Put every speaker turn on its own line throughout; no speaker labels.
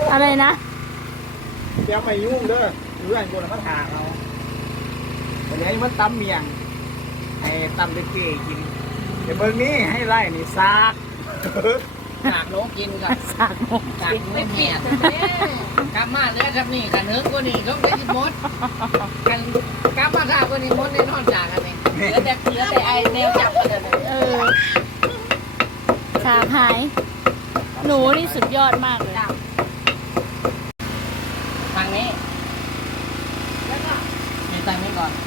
อะไรนะ
เดี๋ยวไม่ยุ่งเด้อเรื่องคนมาถามเราวันนี้มันตำเมียงไอ้ตำเด็กเก๋กินเดี๋ยวเบิ่งนี้ให้ไล่นี่ซาก
สากโลกินกัน
สากหมก
สากไม่เปลี่ยนกลับมาเลยครับนี่กันเฮิร์กว่านี่ก็ได้ที่มดกันกลับมาท่าว่านี่มดได้นอนจากกันนี่เหลือแต่ไอแนวจับกันเลย
สากหายหนูนี่สุดยอดมากเลย
ทางนี้แล้วก็นี่ทางนี้ก่อน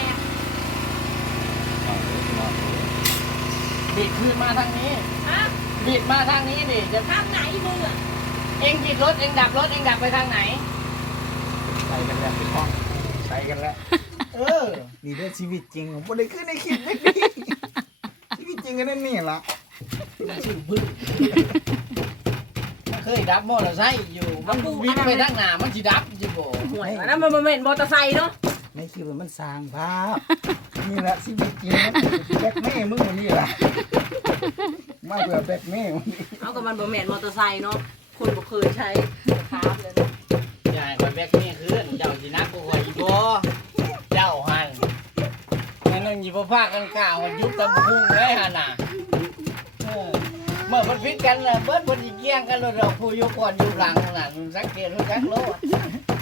บิดขึ้นมาทางนี้บิดมาทางนี้ดิจะทางไหนมึงอ่ะเองบิดรถเองดับรถเองดับไปทางไหน
ใส่กันแล้วพี่พ่อใส่กันแล้วนี่เรื่องชีวิตจริงผมบ่ได้ขึ้นในคลิปไม่ดีชีวิตจริงกันนั่นนี่ละ
ชื่อพึ่งเคยดับมอเตอร์ไซค์อยู่มันวิ่งไปทางหน้ามันสิดับจิโบ
ห่วยอันนั้นมันเป็นมอเตอร์ไซค์เนาะ
ในคลิปมันสร้างภาพนี่แหละชีวิตจริงมันแบกแม่มึงวันนี้ล่ะมาเพื่อแบกแม่วันนี้
เอากับมันบ่แม่นมอเตอร์ไซค์เนาะคนบ่เคยใช้ครับเลย
ยายคอยแบกนี่คืนเจ้าสินักกูคอยอีโบเจ้าหันนั่นนึงอยู่บ่พากันกล่าวยุบตะบุ้งเลยหั่นน่ะเมื่อมันพิดกันน่ะเบิดบ่สิเกี่ยงกันแล้วดอกผู้อยู่ก่อนอยู่หลังนั่นสังเกตรู้จักโลด